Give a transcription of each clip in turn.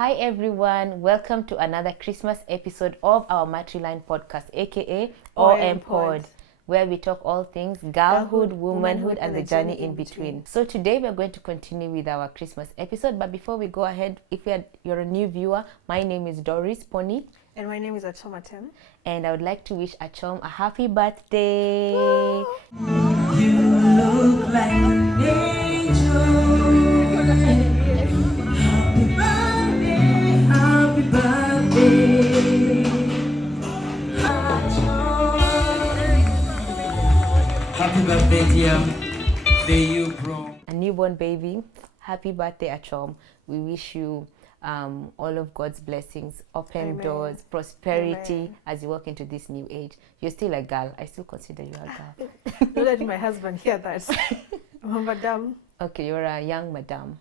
Hi everyone, welcome to another Christmas episode of our Matriline podcast, aka OM Pod, where we talk all things girlhood, womanhood, and the journey in between. So today we're going to continue with our Christmas episode, but before we go ahead, if you're a new viewer, my name is Doris Pony. And my name is Achoma Tem. And I would like to wish Achom a happy birthday. You look like an angel. Happy birthday. Happy birthday, dear. Day you grow. A newborn baby. Happy birthday, Achom. We wish you all of God's blessings, open Amen. doors, prosperity Amen. as you walk into this new age. You're still a girl. I still consider you a girl. Don't let my husband hear that. Madam. Okay, you're a young madam.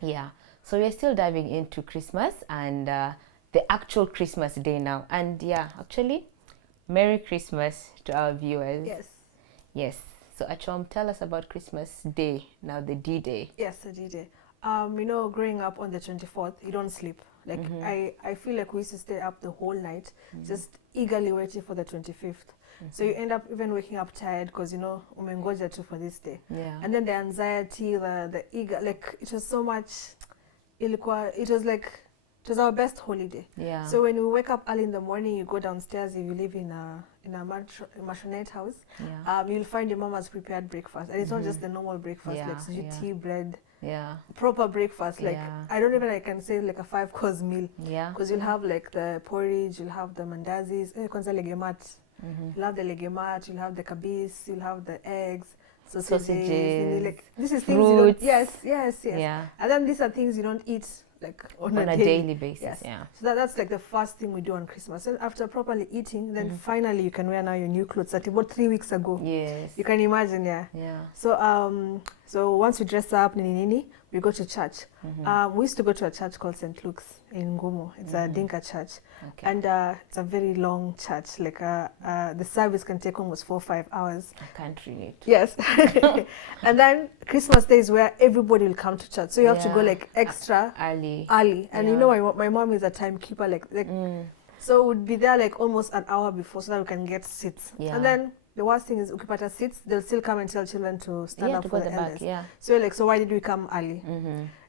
Yeah. So we're still diving into Christmas and the actual Christmas day now. And yeah, actually, Merry Christmas to our viewers. Yes. Yes. So Achom, tell us about Christmas Day, now the D-Day. Yes, the D-Day. Growing up on the 24th, you don't sleep. Like, I feel like we used to stay up the whole night, just eagerly waiting for the 25th. So you end up even waking up tired because, umengoja tu for this day. Yeah. And then the anxiety, the eager, like, it was so much, it was our best holiday. Yeah. So when you wake up early in the morning, you go downstairs, if you live in a Matriline house, Yeah. you'll find your mom has prepared breakfast. And it's not just the normal breakfast, Yeah, like yeah. tea, bread, Yeah. proper breakfast. Like, Yeah. I don't even, I can say like a 5-course meal. Yeah. Because you'll have like the porridge, you'll have the mandazis, kwanza legemat. You'll have the legemat, you'll have the kabis, you'll have the eggs, sausages. Like, this is things you don't, fruits. yes. Yeah. And then these are things you don't eat like on On a daily basis. Yes. Yeah. So that's like the first thing we do on Christmas. And after properly eating, then finally you can wear now your new clothes that you bought 3 weeks ago. Yes. You can imagine, yeah. Yeah. So once we dress up, we go to church. We used to go to a church called St. Luke's in Ngumo. It's a Dinka church. Okay. And it's a very long church. Like the service can take almost 4 or 5 hours. I can't relate. Yes. And then Christmas Day is where everybody will come to church. So you have to go like extra early. And Yeah. my mom is a timekeeper. Like so we'd be there like almost an hour before so that we can get seats. Yeah. And then the worst thing is ukipata seats, they'll still come and tell children to stand up to for go the the back. elders. Yeah. So you're like, so why did we come early?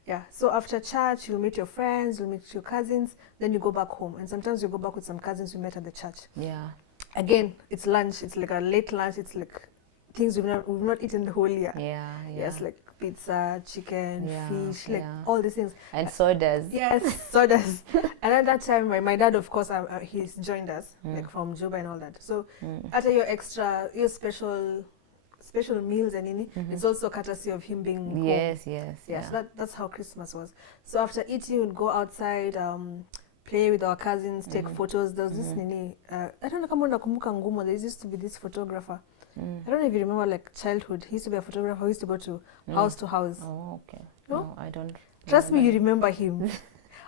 Yeah. So after church, you'll meet your friends, you'll meet your cousins, then you go back home. And sometimes you go back with some cousins you met at the church. Yeah. Again, it's lunch. It's like a late lunch. It's like things we've not eaten the whole year. Yeah. Yes, like pizza, chicken, Yeah, fish, like yeah. all these things. And sodas. Yes, sodas. And at that time, my dad, of course, he's joined us, like from Juba and all that. So after your special meals and it's also courtesy of him being home. Yes. Yeah, Yeah. so that's how Christmas was. So after eating, we'd go outside, play with our cousins, take photos. There was this I don't know kama unakumbuka Ngumo, there used to be this photographer. I don't know if you remember like childhood. He used to be a photographer. He used to go to house to house. Oh, okay. No? No, I don't. Trust me, you remember him.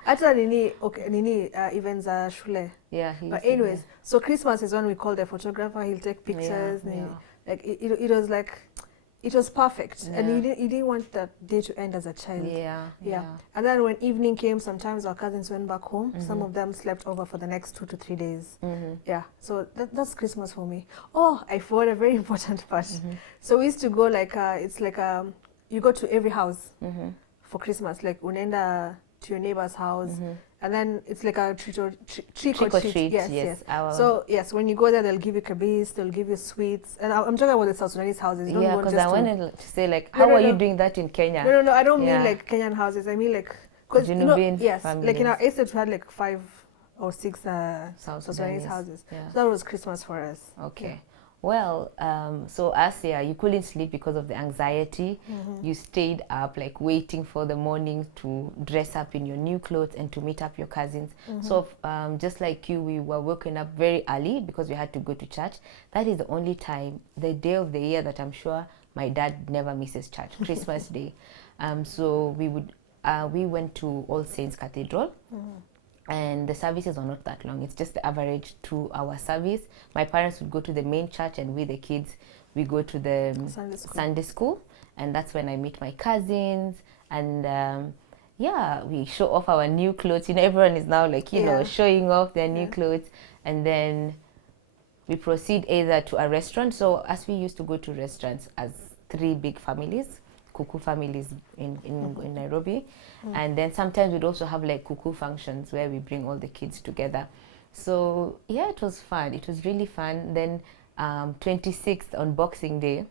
Hata events shule. Yeah. He But used to be- anyways, so Christmas is when we call the photographer. He'll take pictures. Yeah. Like it was like, it was perfect. And you didn't want that day to end as a child. Yeah. And then when evening came, sometimes our cousins went back home. Some of them slept over for the next 2 to 3 days. Yeah. So that's Christmas for me. Oh, I forgot a very important part. So we used to go like, it's like you go to every house for Christmas. Like unaenda to your neighbor's house. And then it's like a trick or treat. Yes. So yes, when you go there, they'll give you kabis, they'll give you sweets. And I'm talking about the South Sudanese houses. You don't Yeah, want because just I wanted to say like, how are you doing that in Kenya? No, I don't Yeah. mean like Kenyan houses. I mean like, because yes, like in our estate we had like 5 or 6 South Sudanese houses. Yeah. So that was Christmas for us. Okay. Yeah. Well, so Asia, you couldn't sleep because of the anxiety. You stayed up like waiting for the morning to dress up in your new clothes and to meet up your cousins. So just like you, we were waking up very early because we had to go to church. That is the only time, the day of the year that I'm sure my dad never misses church, Christmas Day. So we went to All Saints Cathedral. And the services are not that long. It's just the average 2-hour service. My parents would go to the main church and we, the kids, we go to the Sunday school. And that's when I meet my cousins. And yeah, we show off our new clothes. You know, everyone is now like, you know, showing off their new clothes. And then we proceed either to a restaurant. So as we used to go to restaurants as 3 big families, kuku families in Nairobi. And then sometimes we'd also have like kuku functions where we bring all the kids together. So yeah, it was fun. It was really fun. Then 26th on Boxing Day,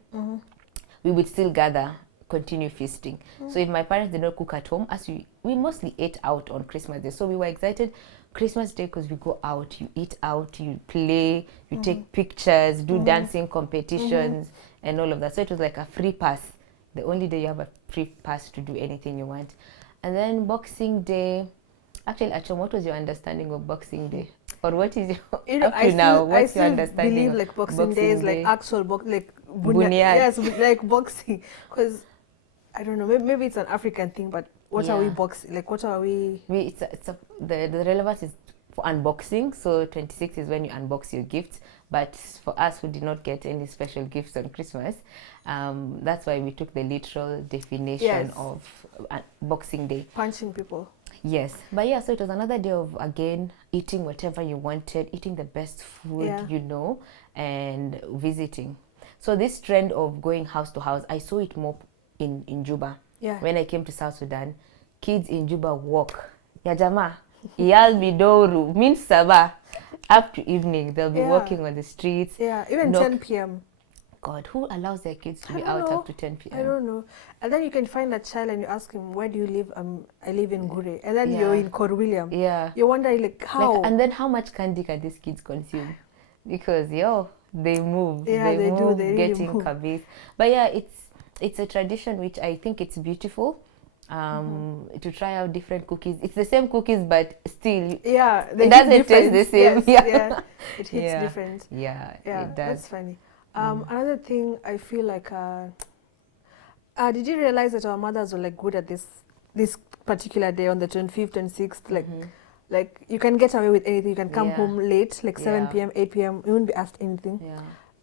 we would still gather, continue feasting. So if my parents did not cook at home, as we mostly ate out on Christmas Day. So we were excited Christmas Day because we go out, you eat out, you play, you take pictures, do dancing competitions and all of that. So it was like a free pass. The only day you have a free pass to do anything you want. And then Boxing Day, actually, Achom, what was your understanding of Boxing Day? Or what is your, up to now, what's your understanding believe like Boxing Day is like actual like bunya. Yes, like boxing. Because I don't know, maybe it's an African thing, but what are we boxing? Like, what are we? The relevance is for unboxing. So 26 is when you unbox your gifts. But for us who did not get any special gifts on Christmas, that's why we took the literal definition of Boxing Day. Punching people. Yes. But yeah, so it was another day of, again, eating whatever you wanted, eating the best food, you know, and visiting. So this trend of going house to house, I saw it more in Juba. Yeah. When I came to South Sudan, kids in Juba walk. Ya jama, iyal bidoru, means sabah. Up to evening, they'll be walking on the streets. Yeah, even 10 p.m. God, who allows their kids to be out up to 10 p.m.? I don't know. And then you can find a child and you ask him, where do you live? I live in Gure. And then you're in Cor William. Yeah. You're wondering, like, how? Like, and then how much candy can these kids consume? Because, they move. Yeah, they move, do. They really getting move. kabis. But yeah, it's a tradition which I think it's beautiful. To try out different cookies. It's the same cookies, but still, it doesn't taste the same. Yes, it hits different. Yeah, it does. That's funny. Another thing I feel like, did you realize that our mothers were like good at this particular day on the 25th and 6th? Like you can get away with anything. You can come home late, like 7 p.m., 8 p.m. You won't be asked anything. Yeah.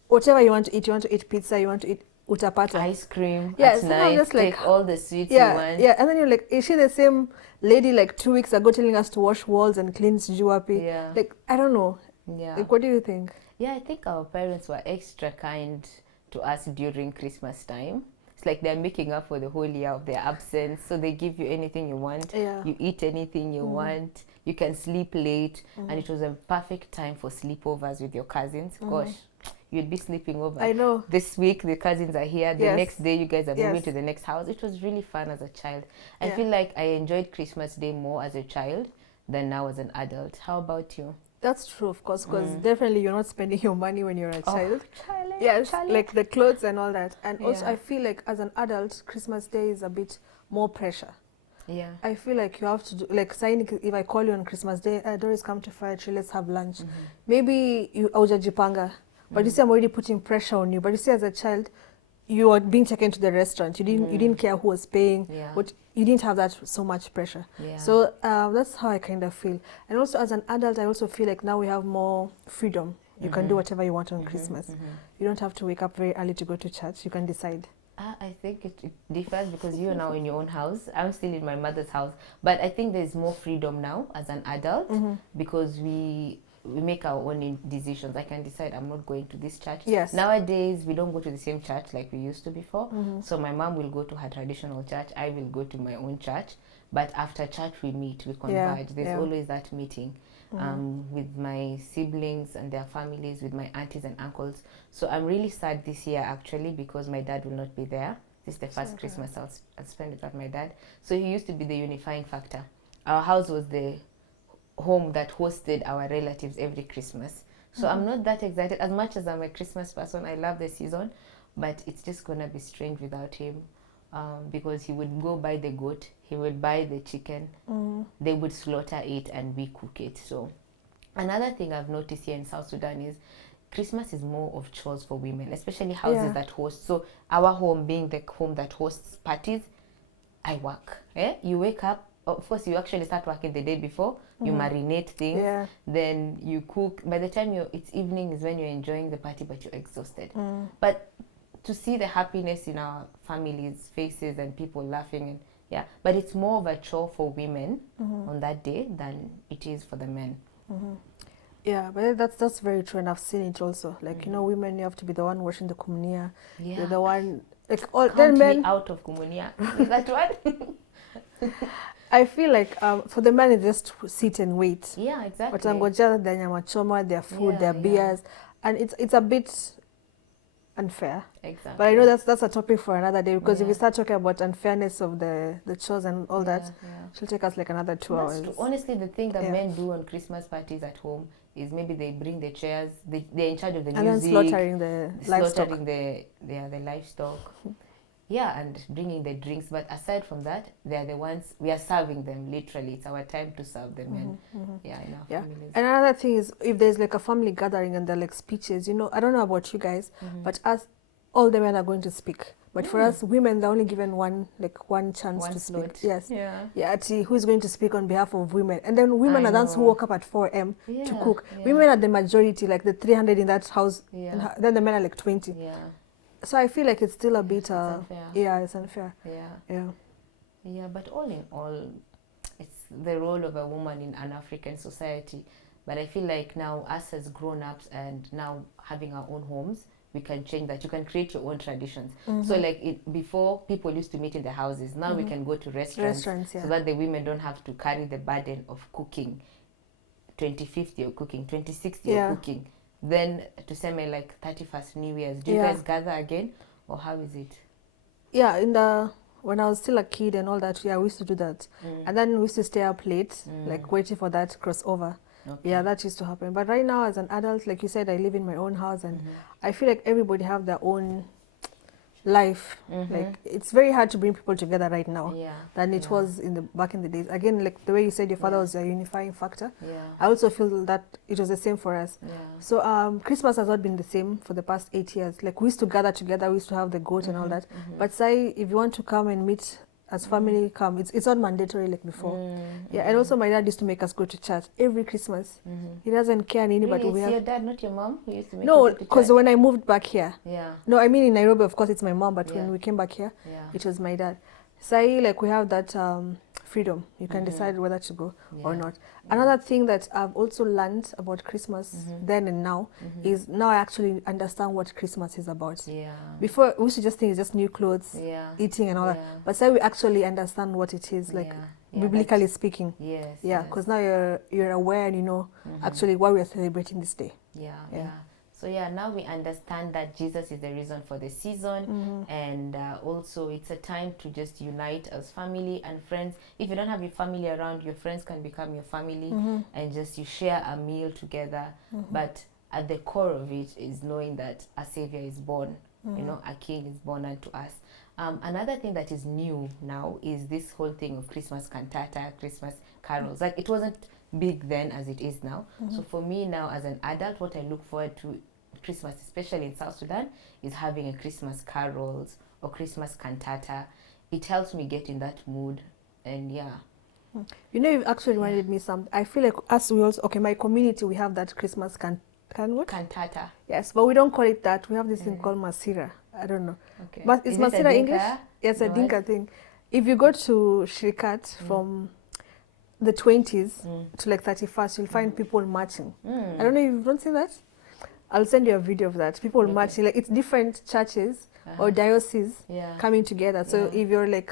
Whatever you want to eat pizza, you want to eat utapata. Ice cream at night, just like, take all the sweets you want. Yeah, and then you're like, is she the same lady like 2 weeks ago telling us to wash walls and clean Juapi? Yeah. Like, I don't know. Yeah. Like, what do you think? Yeah, I think our parents were extra kind to us during Christmas time. It's like they're making up for the whole year of their absence. So they give you anything you want. Yeah. You eat anything you want. You can sleep late. And it was a perfect time for sleepovers with your cousins. Gosh, you'd be sleeping over. I know. This week, the cousins are here. The next day, you guys are moving to the next house. It was really fun as a child. I feel like I enjoyed Christmas Day more as a child than now as an adult. How about you? That's true, of course, because definitely you're not spending your money when you're a child. Yes, like the clothes and all that. And also, I feel like as an adult, Christmas Day is a bit more pressure. Yeah. I feel like you have to do, like, if I call you on Christmas Day, Doris, come to Fire Tree, let's have lunch. Maybe you aujajipanga, but you see I'm already putting pressure on you. But you see as a child, you are being taken to the restaurant. You didn't care who was paying. But you didn't have that so much pressure. So that's how I kind of feel. And also as an adult, I also feel like now we have more freedom. You can do whatever you want on Christmas. You don't have to wake up very early to go to church. You can decide. I think it differs because you're now in your own house. I'm still in my mother's house. But I think there's more freedom now as an adult because we make our own decisions. I can decide I'm not going to this church. Yes. Nowadays, we don't go to the same church like we used to before. So my mom will go to her traditional church. I will go to my own church. But after church, we meet, we converge. There's always that meeting with my siblings and their families, with my aunties and uncles. So I'm really sad this year, actually, because my dad will not be there. This is the first Christmas I'll spend without my dad. So he used to be the unifying factor. Our house was the home that hosted our relatives every Christmas. So I'm not that excited. As much as I'm a Christmas person, I love the season, but it's just gonna be strange without him because he would go buy the goat, he would buy the chicken, they would slaughter it and we cook it. So another thing I've noticed here in South Sudan is Christmas is more of chores for women, especially houses that host. So our home being the home that hosts parties, I work. You wake up, of course, you actually start working the day before. You marinate things, then you cook. By the time it's evening is when you're enjoying the party, but you're exhausted. But to see the happiness in our families' faces and people laughing, and Yeah, but it's more of a chore for women on that day than it is for the men. Yeah, but that's very true, and I've seen it also. Like, you know, women, you have to be the one washing the komunia. Yeah. You're the one, like, all Count then me men. out of komunia. Is that what? I feel like for the men, it's just sit and wait. Yeah, exactly. Watangoja their nyama choma, their food, Yeah, their yeah. beers, and it's a bit unfair. Exactly. But I know that's a topic for another day, because if we Yeah. start talking about unfairness of the chores and all that, Yeah. it'll take us like another 2 That's hours. true. Honestly, the thing that Yeah. men do on Christmas parties at home is maybe they bring the chairs, they're in charge of the And then music, slaughtering the livestock. slaughtering the livestock. Yeah, and bringing the drinks. But aside from that, they are the ones, we are serving them literally. It's our time to serve the men. Yeah, in our families. And another thing is, if there's like a family gathering and there are like speeches, you know, I don't know about you guys, but us, all the men are going to speak. But for us women, they're only given one chance One to slot. speak. Yes. Yeah. Yeah, actually, who's going to speak on behalf of women? And then women I are the ones who know. woke up at 4 a.m. to Yeah, cook. yeah. Women are the majority, like the 300 in that house. Yeah. And then the men are like 20. Yeah. So I feel like it's still a bit... It's unfair. Yeah, it's unfair. Yeah. Yeah. Yeah, but all in all, it's the role of a woman in an African society. But I feel like now, us as grown-ups and now having our own homes, we can change that. You can create your own traditions. So like before, people used to meet in the houses. Now we can go to restaurants, Yeah. so that the women don't have to carry the burden of cooking. 2050 you're cooking, 2060 you're cooking. Then to say like 31st New Year's, do you guys gather again, or how is it? Yeah, when I was still a kid and all that, yeah, we used to do that. And then we used to stay up late, like waiting for that crossover. Okay. Yeah, that used to happen. But right now, as an adult, like you said, I live in my own house, and I feel like everybody have their own life. Like, it's very hard to bring people together right now than it was back in the days. Again, like the way you said your father was a unifying factor. I also feel that it was the same for us. So Christmas has not been the same for the past 8 years. Like, we used to gather together, we used to have the goat and all that. But say if you want to come and meet as family, come. It's not mandatory like before. And also my dad used to make us go to church every Christmas. He doesn't care anybody. Really? We It's have your dad, not your mom, who used to make you no, go to because church? when I moved back here, no, I mean in Nairobi, of course, it's my mom, but when we came back here, it was my dad. So like we have that freedom. You can decide whether to go or not. Another thing that I've also learned about Christmas then and now is now I actually understand what Christmas is about. Before, we used to just think it's just new clothes, eating and all that. But so we actually understand what it is, like biblically speaking. Because now you're aware and you know actually why we are celebrating this day. So now we understand that Jesus is the reason for the season, and also it's a time to just unite as family and friends. If you don't have your family around, your friends can become your family, and just you share a meal together. But at the core of it is knowing that a savior is born, you know, a king is born unto us. Another thing that is new now is this whole thing of Christmas cantata, Christmas carols. Like, it wasn't big then as it is now. So for me now as an adult, what I look forward to Christmas, especially in South Sudan, is having a Christmas carols or Christmas cantata. It helps me get in that mood, and you know, you've actually reminded me something. I feel like us, we also, my community, we have that Christmas cantata. Yes, but we don't call it that. We have this thing called masira. I don't know. But is masira English? Yes, a Dinka thing. If you go to Shrikat from the 20s to like 31st, you'll find people marching. I don't know if you don't see that. I'll send you a video of that. People marching, like it's different churches or dioceses coming together. So if you're like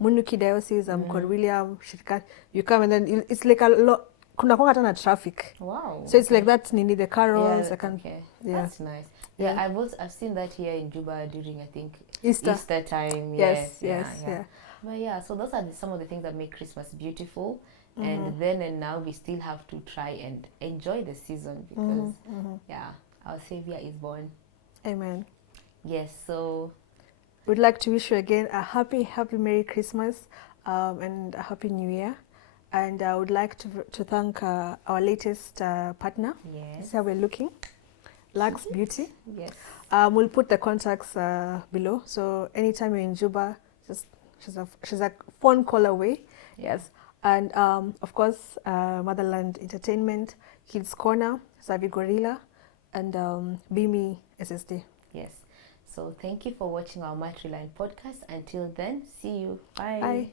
Munuki Diocese, Kor William, Shrikat, you come and then it's like a lot. Kuna hata na traffic. Wow. So it's like that nini the carols. That's nice. I've seen that here in Juba during, I think, Easter time. Yes. But so those are some of the things that make Christmas beautiful. And then and now we still have to try and enjoy the season because our savior is born. Amen. Yes, so we'd like to wish you again a happy Merry Christmas and a Happy New Year. And I would like to thank our latest partner. This is how we're looking. Lux Beauty. Yes. We'll put the contacts below. So anytime you're in Juba, she's a phone call away. Yes. And of course, Motherland Entertainment, Kids Corner, Savi Gorilla, and Bimi SSD. Yes. So thank you for watching our Matriline podcast. Until then, see you. Bye. Bye.